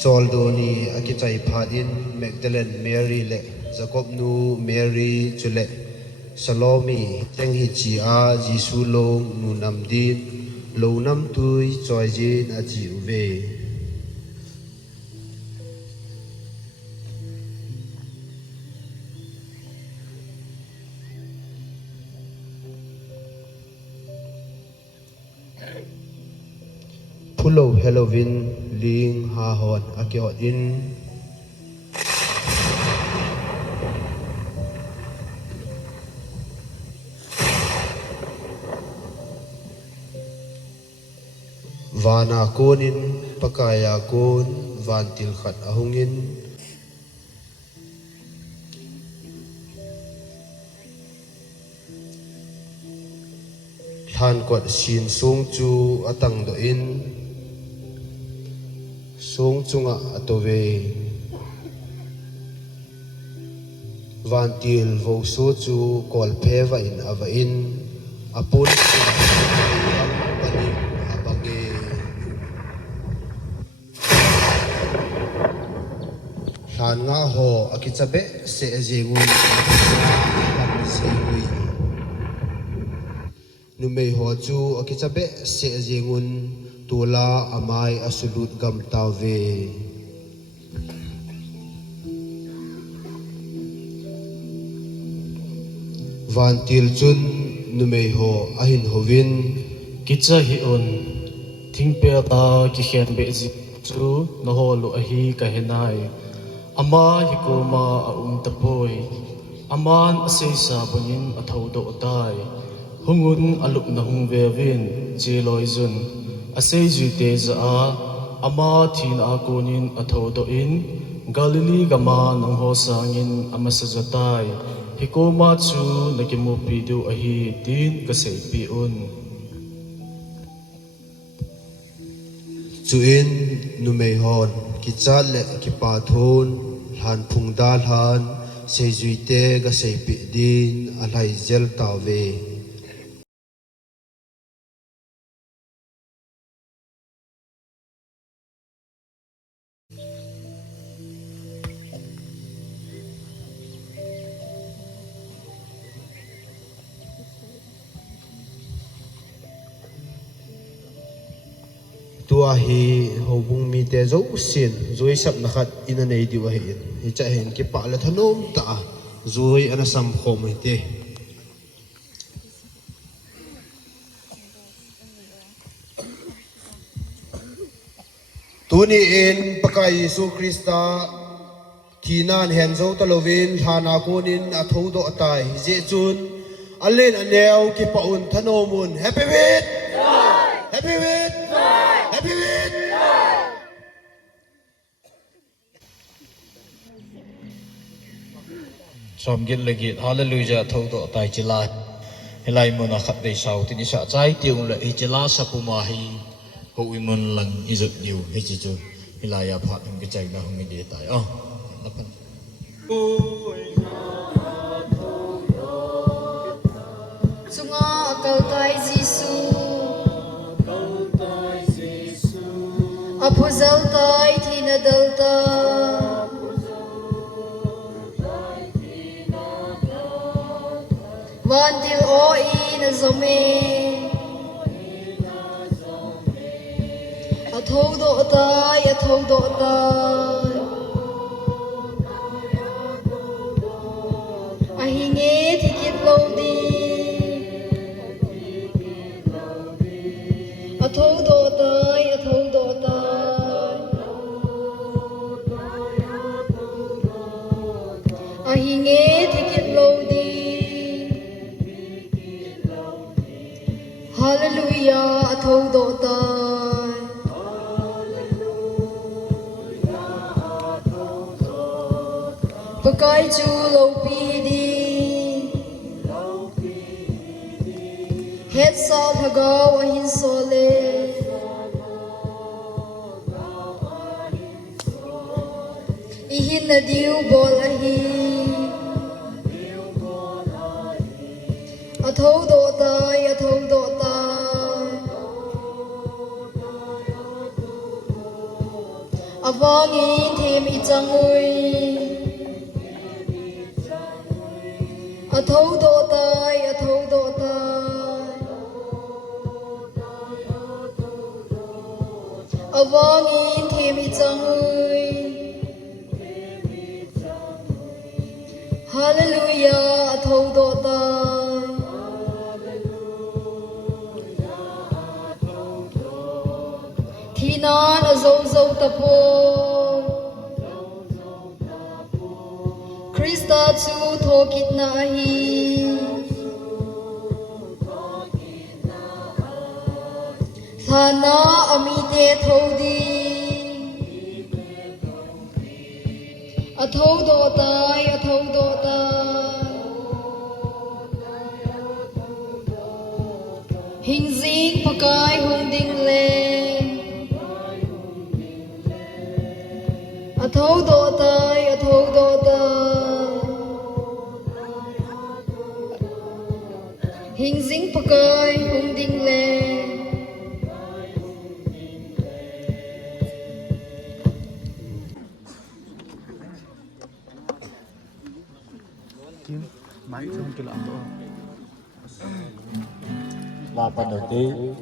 Choldoni akichai phadin Magdalene Mary le Jacob nu Mary chule Salome tenghi chi a Jisu long nu namdin lo nam tui choijin a chi uve Pulo Halloween ling ha hon akiot in Vana konin pakaya kon vantil khat ahungin Lhan kwat sin sung chu atang do in sung chunga atove vantil vo so chu kol pheva in ava in apun Lhan nga ho akichabe se jengui segui numei ho chu akichabe se jengun tula amai asulut gam tave vantil chun numei ho ahin hovin kicha hi on thingpe ta ki khen be ji chu no ho lu a hi ka henai ama hi ko ma a tapoi aman ase sa bonin a tho do dai hungun alup na hung ve vin che loi zun ase ju te za a ama thin a konin a tho do in Galilee gama nang ho sangin ama sa zatai hi ko ma chu nakimu pi du a hi tin ka se pi un chuin numei hon ki chal le ki pa thon Lhan phung dal han se juite ga se pi din alai zel tave tua hi hobung mi te zo sin zoi sap na khat ina nei diwa hi hi cha hen ki pa la thanom ta zoi ana sam khom hi te tuni in pakai Yesu Krista thinan hen zo talovin thana konin a thodo atai je chun alen aneu ki pa un thanomun happy with happy with happy with som gin legi hallelujah tho do tai chila helai mona khat dei sau tin sa chai tiung le hi chila sapuma hi ho imun lang izut diu hi chi chu hilaya phat ng ki chai na hung ni de tai na pan Sunga kau tai Jisu Apuzal tai thina dalta Vantil o ina zome Athou do tai Ahinge thikit lo di Athou do tai Ahinge thikit lo di Hallelujah athou do tai Pakai chu lo pi di Het sal hagaw ahin sole Ihin na diu bol ahi Athou do tai Avangin thêm ít chẳng ơi a thâu độ tai a thâu độ tai Avangin thêm ít chẳng ơi Hallelujah a thâu độ tai Thi nan a dâu dâu ta po Krista chu tho kit na hi Chahna ami te tho di a tho do tai a tho do tai hình ding pakai hung ding le a tho do tai a tho do tai hình ding pakai hung ding le máy không kêu làm đâu là phần đầu tiên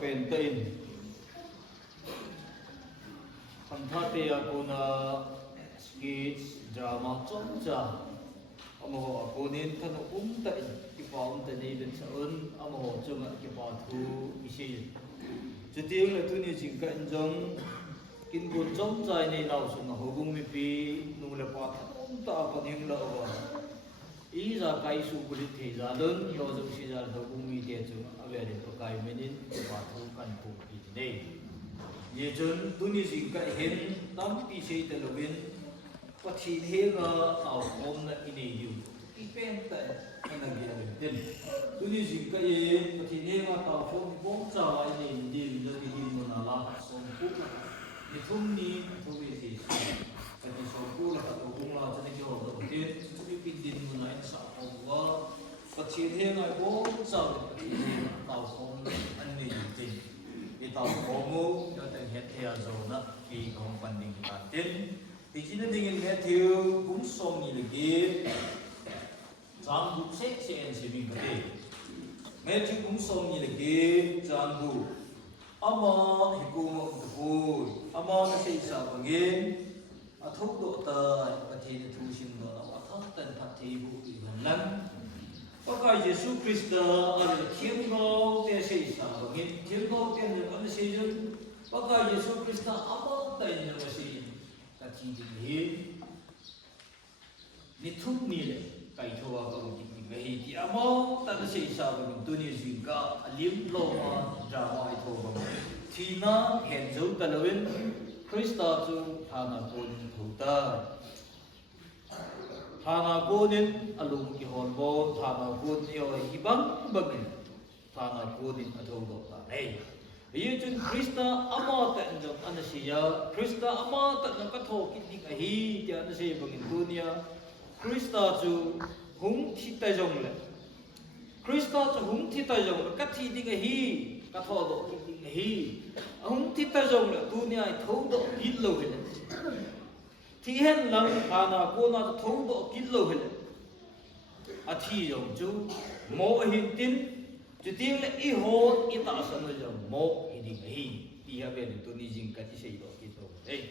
pen tain tham tha te ko na skit drama chong cha amo ko nin thano ta ki pa ta nei den sa un amo chunga ki pa thu isi chuting la tu ni jing ka injong kin gun chong chai nei lau sung ho bung mi pi nu le pa ta pa ning la wa i za kai su buli the za lun yo zo si za ho bung mi te chung ave de to kai menin pa thu kan pu pi nei ye chun tu ni jing ka hen tam pi sei te lovin pa thi he ga au om na ini yu i pen ta ana ge le den tu ni jing ka ye pa thi he ga tao phong bong cha ai ni din do ki din mo na la som pu ni thum ni thu vi si ka ni som pu la ka to bung la cha ni jo do te tu ni pin din mo na sa om wa pa thi he ga bong cha tao phong an ni din i tao phong mo yo ta het he zo na ki kong pan ding ta tin thì chỉ nên đình Matthew cũng xong như là kia trang bút sách sẽ sẽ mình có thể Matthew cũng xong như là kia trang bút ama thì cô một cái vui ama nó sẽ sao bằng nghe thúc độ tờ và thì thu sinh đó là thất tần thật thì vụ bị gần lắm có cái Giêsu Christ ở thiên cao để sẽ sao bằng nghe thiên cao để được ăn sẽ dân có cái Giêsu Christ ama tần nó sẽ chỉ định ni thúc ni le kai thoa ka ni ngai ti amo ta na sei sa ba tu ni jing ka alim lo ma drama ai tho ba thi na hen zo ta lawin Krista chu thana kon thuta thana konin alung ki hon bo thana kon yo hi bang bang thana konin atho do ta nei ye chun Krista ama ta njong an siya Krista ama ta na ka tho ki dik a hi ti an se bangin dunia Krista chu hung thi ta jong le Krista chu hung thi ta jong le ka thi dik a hi ka tho do ki dik a hi hung thi ta jong le dunia ai tho do ki lo he thi hen lang ana ko na tho do ki lo he a thi jong chu mo hin tin chứ tiếng là ít hồn ít tạo sản rồi một thì đi cái đi ha về tôi đi dừng cái gì đó cái đó đấy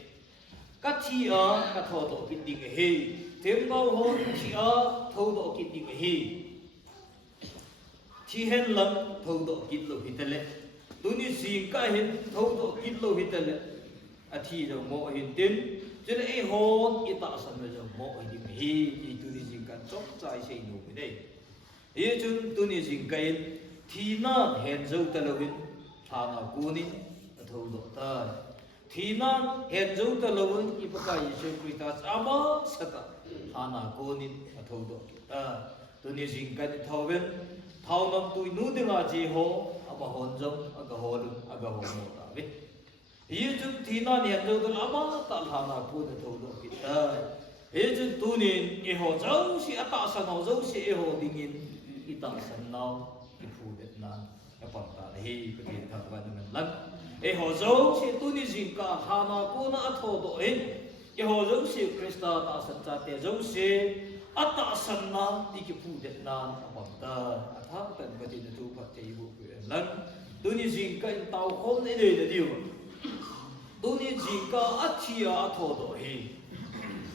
các thi ở các thọ tổ cái đi cái tiếng bao hồn thi ở thâu tổ cái đi cái thi hen lắm thâu tổ cái lô hít lên tôi đi dừng cái hen thâu tổ cái lô hít lên à thi rồi một hiện tiếng chứ là ít hồn ít tạo sản rồi một thì đi cái thì tôi đi dừng cái chốt trái xây nổ cái đấy ý chúng tôi đi dừng cái thì na hẹn dấu ta lâu hin thà na cuốn thâu độ ta thì na hẹn dấu ta lâu hin ipakai Yesu Christ ama sata thà na cuốn thâu độ ta tôi nhớ rằng cái thâu bên thâu năm tôi nu đi ngã gì ho ama hôn giống aga ho luôn aga ho mo ta biết ý chúng thì na hẹn dấu ta ama ta thà na cuốn thâu độ ta ý chúng tôi nhìn e ho dấu si ata san ho dấu si e ho dingin ita san nào phu Việt Nam các bạn ta hi cái gì thằng bạn mình lắm e họ dấu sẽ tu ni gì cả hà na cô na thô độ ấy e họ dấu sẽ Krista ta san cha te dấu sẽ ata san na đi cái phu Việt Nam các bạn ta thang tận cái gì tu phát thì vụ Việt Nam tu ni gì cái tàu không này đây là điều tu ni gì cả atia thô độ ấy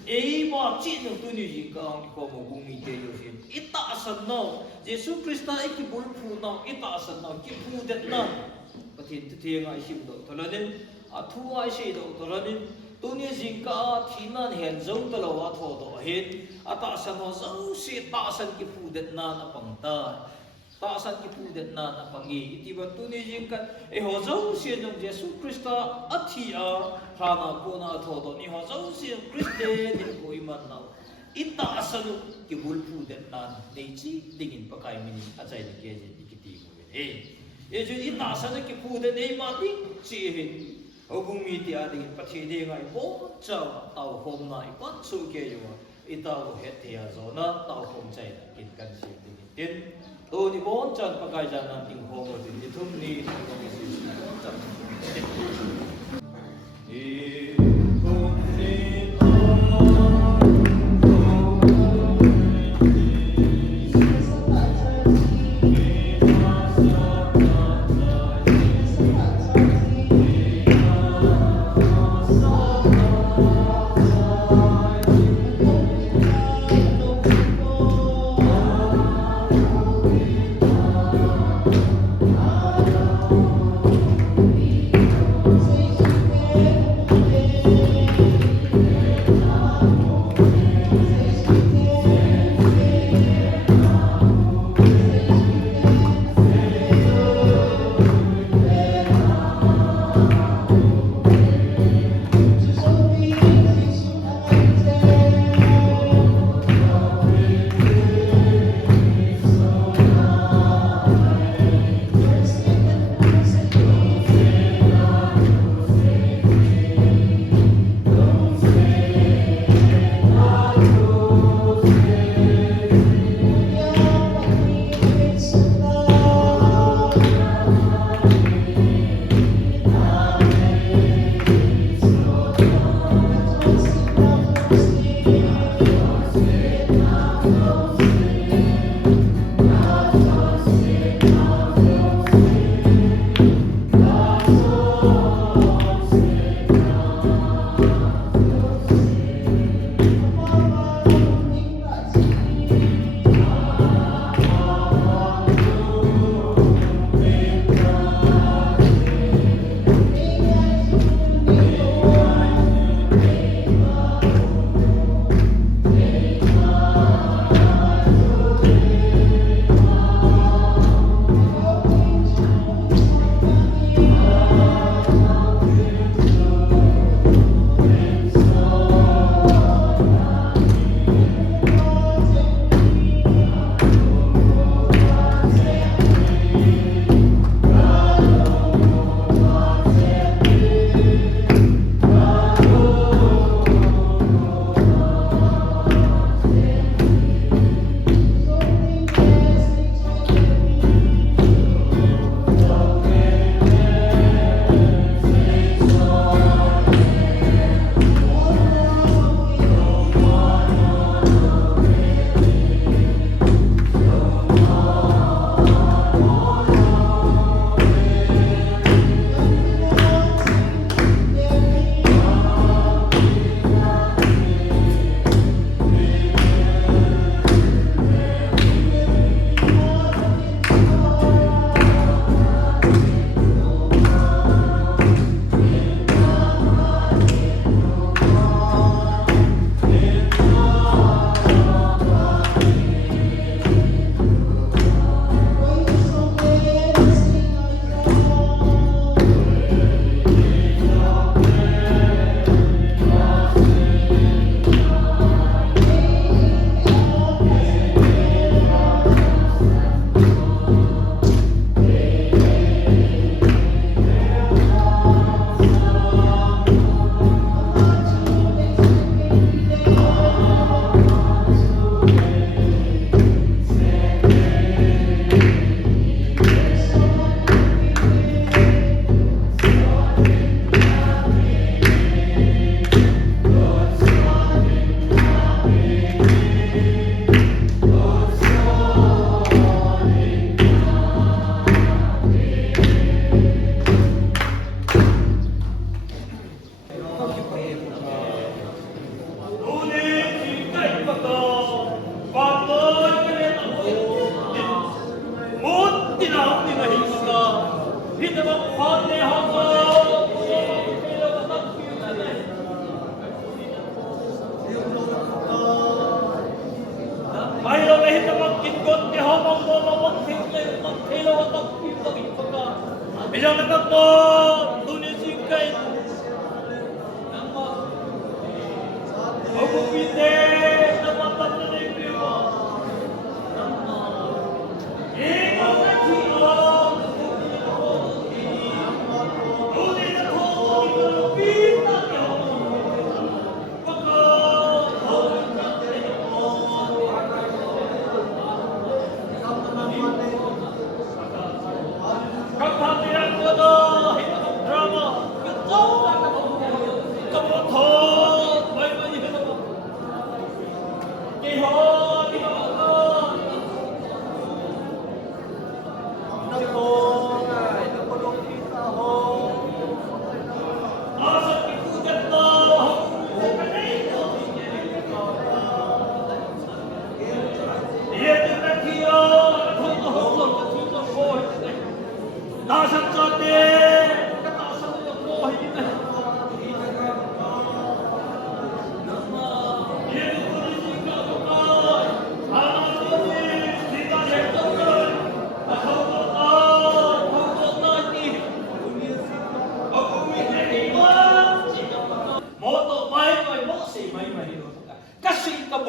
ấy mà chỉ được tu ni gì cả có một cung mi te yo hin ita san nào Giêsu Christa ấy cái bổn phu nào ita san nào cái phu det nào có thể tự thiên ai sim độ thôi nên thu ai sei độ thôi nên tu ni gì cả thì nan hen giống ta lo thọ độ hết ata san ho giống si ta san cái phu det na na pang ta san cái phu det na na pang i ti ban tu ni gì cả ấy họ giống si trong Giêsu Christa athia thana ko na thọ độ ni họ giống si Christe ni ko iman nào ita sanu ki bulfu den nan deji dingin pakai mini achai de geje dikiti mo e ju ita sanu ki pu den ei ma ding chi he obung mi ti ading pathi de ngai bo cha tau hom nai pat su ke yo ita go het thea zo na tau hom chai kin kan si ding tin to ni bon chan pakai jan nan ting hom mo tin ni thum ni ko mi si chan e hom ni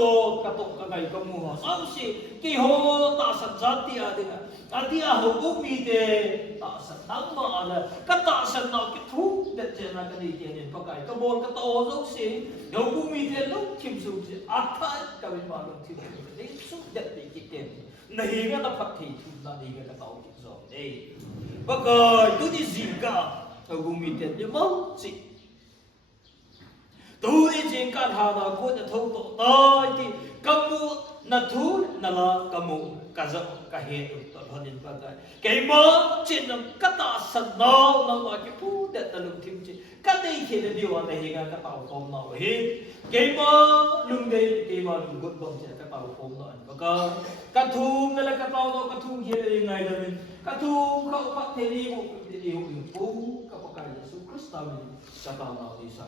bộ cả tổ cả ngày cả mùa sao xí cái hồ ta sản giá tia hồ cũng mi tê ta sản nắng mà là cái ta sản nào cái thú để cho nó cái đi tiền nên cái cái bộ cái tổ giống xí hồ cũng mi tê lúc chim sung xí thay cái bên mà lúc chim sung xí suốt để cái tiền này cái ta phát thị thu là này cái tàu cái rồi đây cái tôi đi gì cả hồ cũng mi tê nhưng mà xí tôi chỉ cần hà na côจะthâu tổ tai thì kamu na thu na la kamu kaza kahe tổ hanin cái mà trên nó cắt ta sân nào nó nói cái phú để ta lục thêm chứ cắt đây khi là điều anh này cái tàu tôm nào hết cái mà lùng đây cái mà lùng gột bông cái tàu tôm nào cái thu này là cái tàu nó cái thu khi là ngày là mình cái thu không phát thế đi một cái điều phú cái gì Jesus Christ mình cái tàu nào đi sai